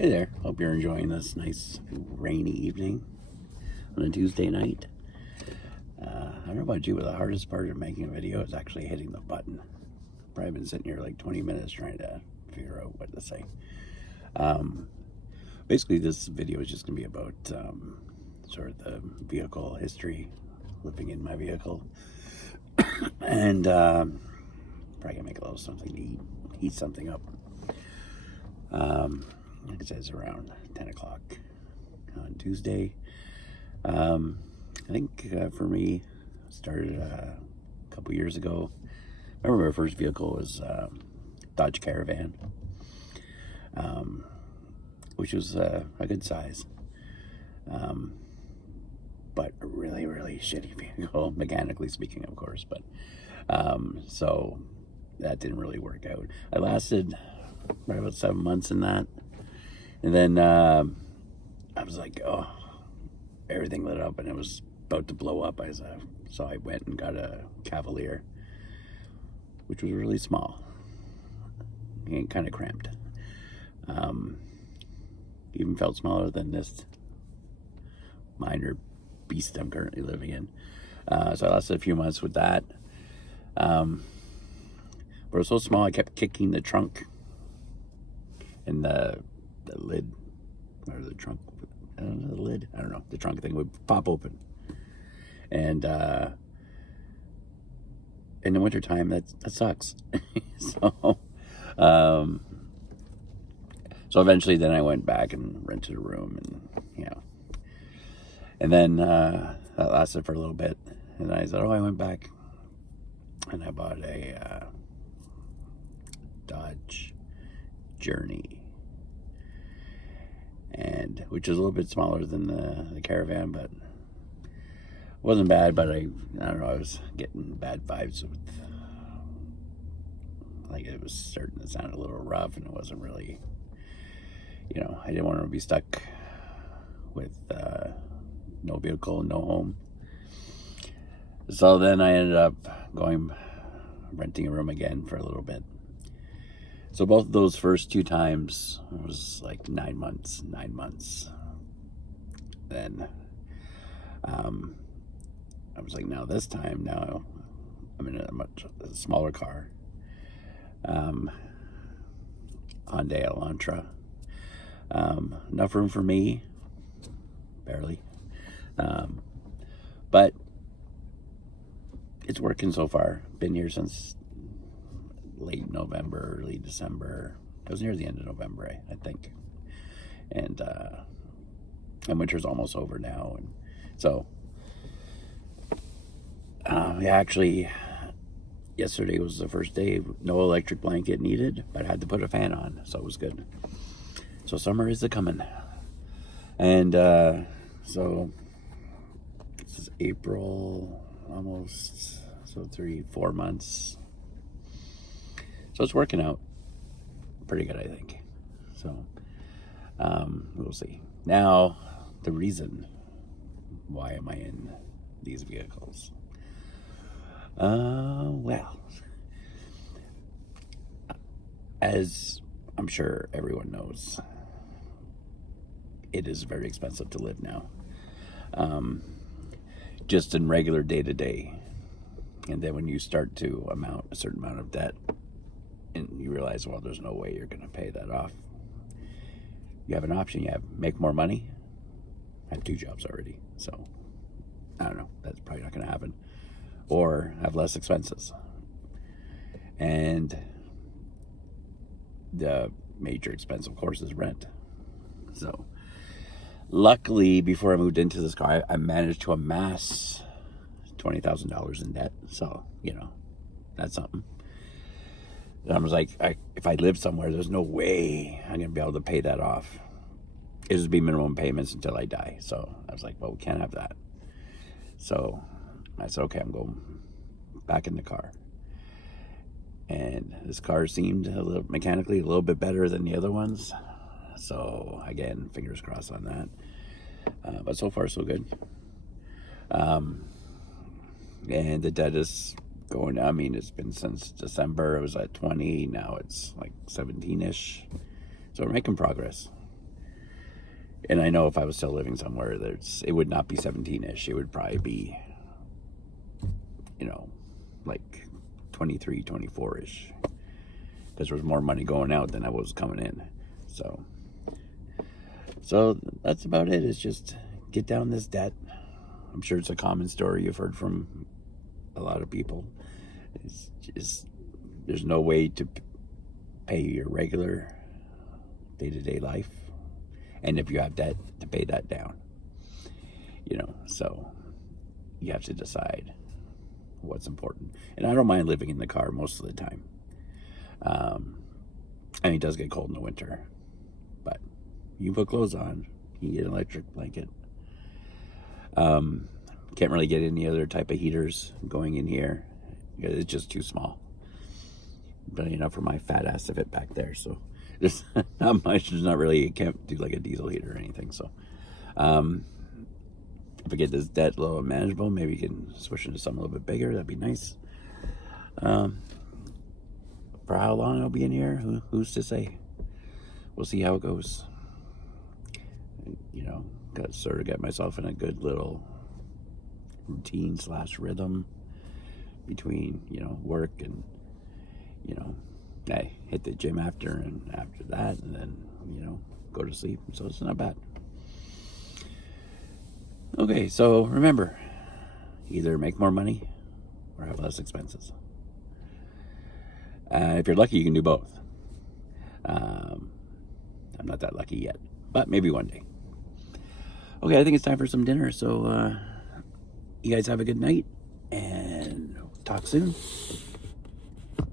Hey there, hope you're enjoying this nice rainy evening on a Tuesday night. I don't know about you, but the hardest part of making a video is actually hitting the button. Probably been sitting here like 20 minutes trying to figure out what to say. Basically, this video is just going to be about sort of the vehicle history, living in my vehicle, and probably going to make a little something to heat something up. Like I said, it's around 10 o'clock on Tuesday. I think for me, started a couple years ago. I remember my first vehicle was Dodge Caravan, which was a good size, but a really, really shitty vehicle, mechanically speaking, of course. But so that didn't really work out. I lasted right about 7 months in that. And then I was like, oh, everything lit up and it was about to blow up. So I went and got a Cavalier, which was really small and kind of cramped. Even felt smaller than this minor beast I'm currently living in. So I lasted a few months with that. But it was so small, I kept kicking the trunk and the lid, or the trunk, I don't know, the lid, I don't know, the trunk thing would pop open. And in the wintertime, that sucks. So eventually then I went back and rented a room, and and then that lasted for a little bit, and I said, I went back and I bought a Dodge Journey, and which is a little bit smaller than the Caravan, but wasn't bad. But I don't know, I was getting bad vibes with, like, it was starting to sound a little rough, and it wasn't really, I didn't want to be stuck with no vehicle, no home. So then I ended up renting a room again for a little bit. So both of those first two times was like 9 months. Then I was like, now this time, now I'm in a much smaller car. Hyundai Elantra. Enough room for me, barely. But it's working so far. Been here since late November, early December. It was near the end of November, I think. And winter's almost over now. And so, actually, yesterday was the first day, no electric blanket needed, but I had to put a fan on, so it was good. So summer is a-coming. And so this is April, almost, so 3-4 months. So it's working out pretty good, I think. So we'll see. Now, the reason why am I in these vehicles? Well, as I'm sure everyone knows, it is very expensive to live now. Just in regular day-to-day. And then when you start to amount a certain amount of debt, and you realize, well, there's no way you're going to pay that off. You have an option. You have make more money. I have 2 jobs already, so I don't know. That's probably not going to happen. Or have less expenses. And the major expense, of course, is rent. So luckily, before I moved into this car, I managed to amass $20,000 in debt. So, that's something. And I was like, if I live somewhere, there's no way I'm going to be able to pay that off. It'll just be minimum payments until I die. So I was like, well, we can't have that. So I said, okay, I'm going back in the car. And this car seemed mechanically a little bit better than the other ones. So again, fingers crossed on that. But so far, so good. And the debt is going, I mean, it's been since December. It was at 20. Now it's like 17-ish. So we're making progress. And I know if I was still living somewhere, it would not be 17-ish. It would probably be, like 23, 24-ish. Because there was more money going out than I was coming in. So that's about it. It's just get down this debt. I'm sure it's a common story you've heard from a lot of people. It's just, there's no way to pay your regular day-to-day life. And if you have debt, to pay that down. So you have to decide what's important. And I don't mind living in the car most of the time. It does get cold in the winter, but you can put clothes on. You can get an electric blanket. Can't really get any other type of heaters going in here because it's just too small. But enough for my fat ass to fit back there. So there's not much. There's not really, you can't do like a diesel heater or anything. So if I get this debt a little manageable, maybe you can switch into something a little bit bigger. That'd be nice. For how long I'll be in here, who's to say? We'll see how it goes. Got to sort of get myself in a good little routine / rhythm between, work and, I hit the gym after that, and then, go to sleep. So it's not bad. Okay, so remember, either make more money or have less expenses. If you're lucky, you can do both. I'm not that lucky yet, but maybe one day. Okay, I think it's time for some dinner. So you guys have a good night and talk soon.